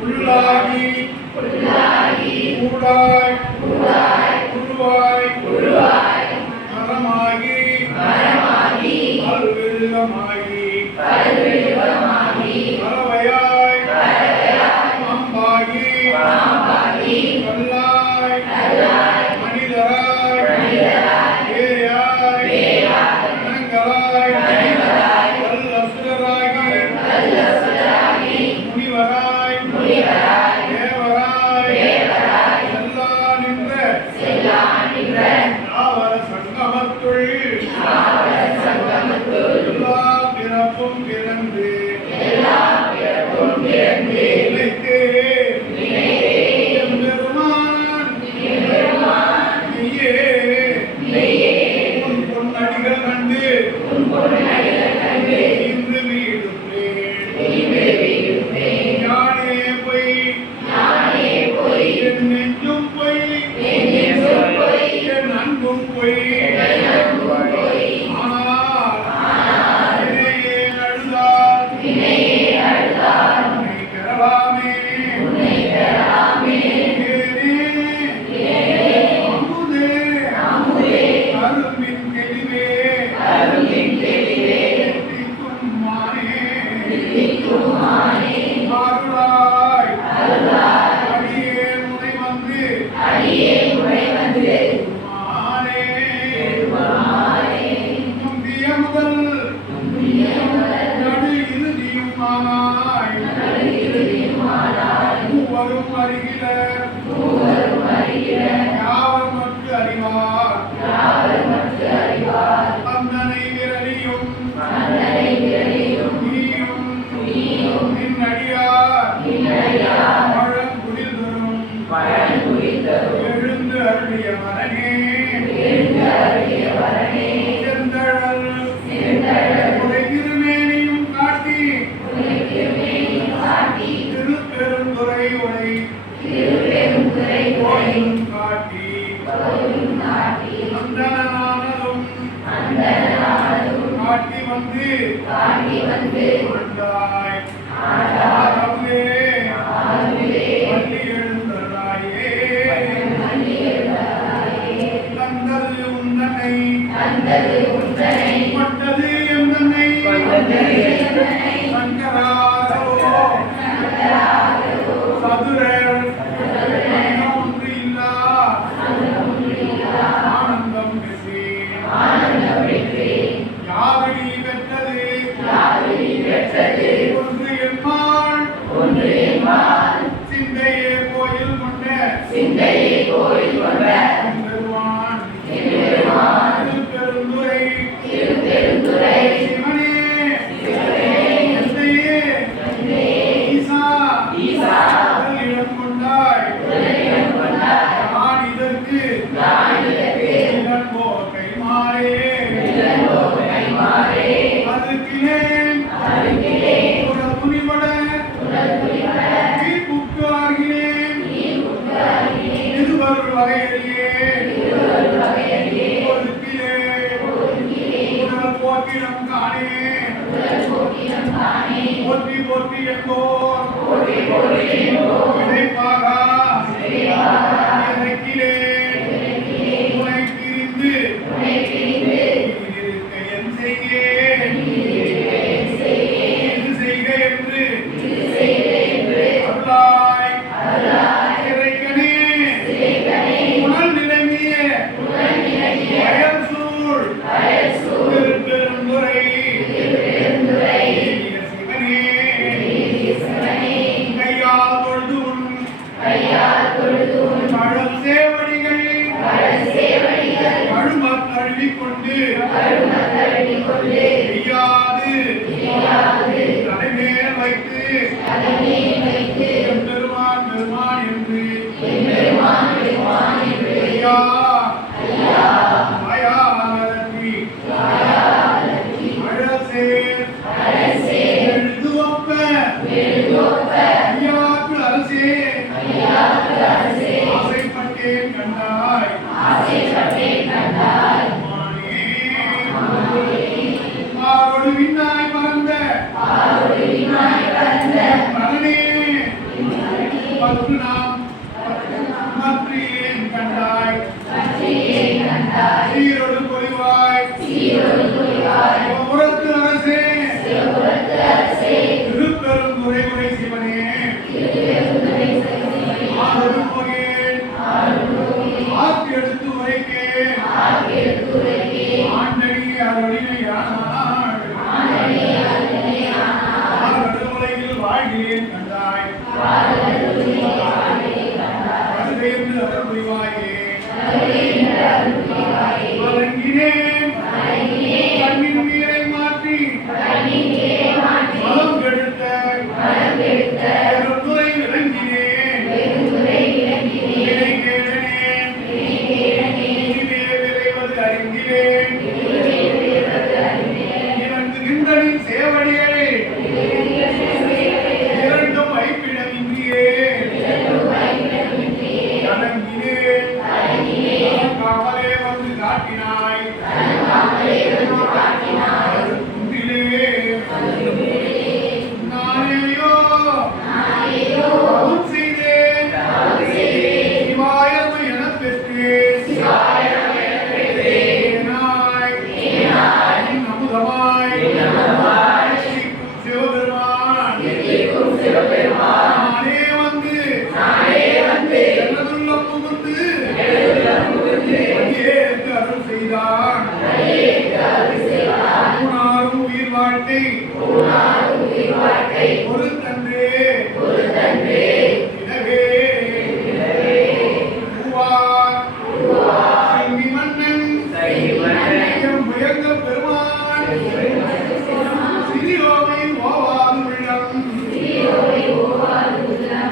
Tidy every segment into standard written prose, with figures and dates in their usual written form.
உள்ளாகி ஊடாய் உருவாய் மரமாகி அல்விருகமாகி பறவையாய் பாம்பாகி கல்லாய் மனிதராய் ஏயாய் கணங்களாய் கல்லசுரராகி முனிவராய் தேவராய் செல்லா நின்ற தாவர சங்கமத்துள் எல்லா பிறப்பும் பிறந்து நிலைத்தே எம்பெருமான் நீயே உன் பொன்னடிகள் கண்டு இன்று வீடுப்பேன் ஞானே பொய் என் நெஞ்சும் பொய் என் அன்பும் பொய் ஆனால் வினையே அழுதால் உன்னை பெறலாமே அமுதே அரும்பின் தெளிவே தித்திக்கும் மானே அருளாய் அடியே முனை வந்து மானே முந்திய முதல் நடு இறுதியும் ஆனாய் மூவரும் அறிகிலர் யாவர் மற்ற அறிவார் அந்தனை விரலியும் நீயும் நின் அடியார் பழங்குடில் தரும் எழுந்து அருளிய மரனே செந்தழல் உரை திருமேனியும் காட்டி திருப்பெருந்துறை உரை கோயிலும் காட்டி அந்தனானதும் காட்டி வந்து ஆண்டாய் ஆரவே பள்ளி எழுந்தராயே தந்தது உந்தனை பட்டது எந்தனை சங்கராரோ சதுரர் ஒன்று இல்லா ஆனந்தம் பெற்றேன் யாவினி பெற்றது ஒன்று எம்மாள் சிந்தையே கோயில் கொண்ட பெருமான் திருப்பெருந்துறை சிவனே தந்தையே ஈசா இடம் கொண்டாய் நான் இதற்கு கைமாறே அதுக்கினேன் உடல் துணிபட தீப்புக்கு ஆகினேன் இருவருள் வகையறியேன் ஒதுக்கிலே உடல் போக்கிடம் காணேன் போற்றி போற்றி என்போர் பற்று நாம் மற்றியேன் கண்டாய் சீரொடு பொலிவாய் சிவபுரத்து அரசே திருப்பெரும் துறைமுறை சிவனே ஆறும் போகேன் ஆக்கு எடுத்து உரைக்கேன் ஆண்டனி அருளினையானாள் ஆறுமுலையில் வாழ்கிறேன் கண்டாய் அருகையில் அருள் புரிவாயே வழங்கினேன் கண்ணின் நீரை மாற்றி மலம் கெடுத்த பெருந்துரை விளங்கினேன் வினை கேளனேன் இனிமே விரைவது அறிந்தினேன் இறங்குகின்றனின் சேவடிகளே இரண்டும் வைப்பிடமின்றியே கலங்கினேன் காவலே வந்து காட்டினாய் குன்றிலே நானேயோ தவம் செய்தேன் சிவாயமை எனப் பெற்றேன் ஏனாய் அமுதமாய் சிவபெருமான் நானே வந்து எனதுள்ளம் புகுந்து அடியேற்கு அருள் செய்தான் ஊனாரும் உயிர் வாழ்க்கை ஒரு தன்றே எனவே பூவார் செல்வி மன்னன் எம் முயங்க பெருமான் சிறியோமை ஓவாது உள்ளம்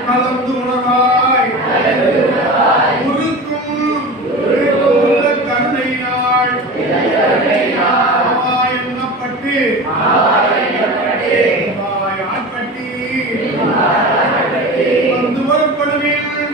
கலந்து உணவாய் உருக்கும் உள்ள கருணையினாள் எண்ணப்பட்டு ஆட்பட்டி வந்து வரப்படுவேன்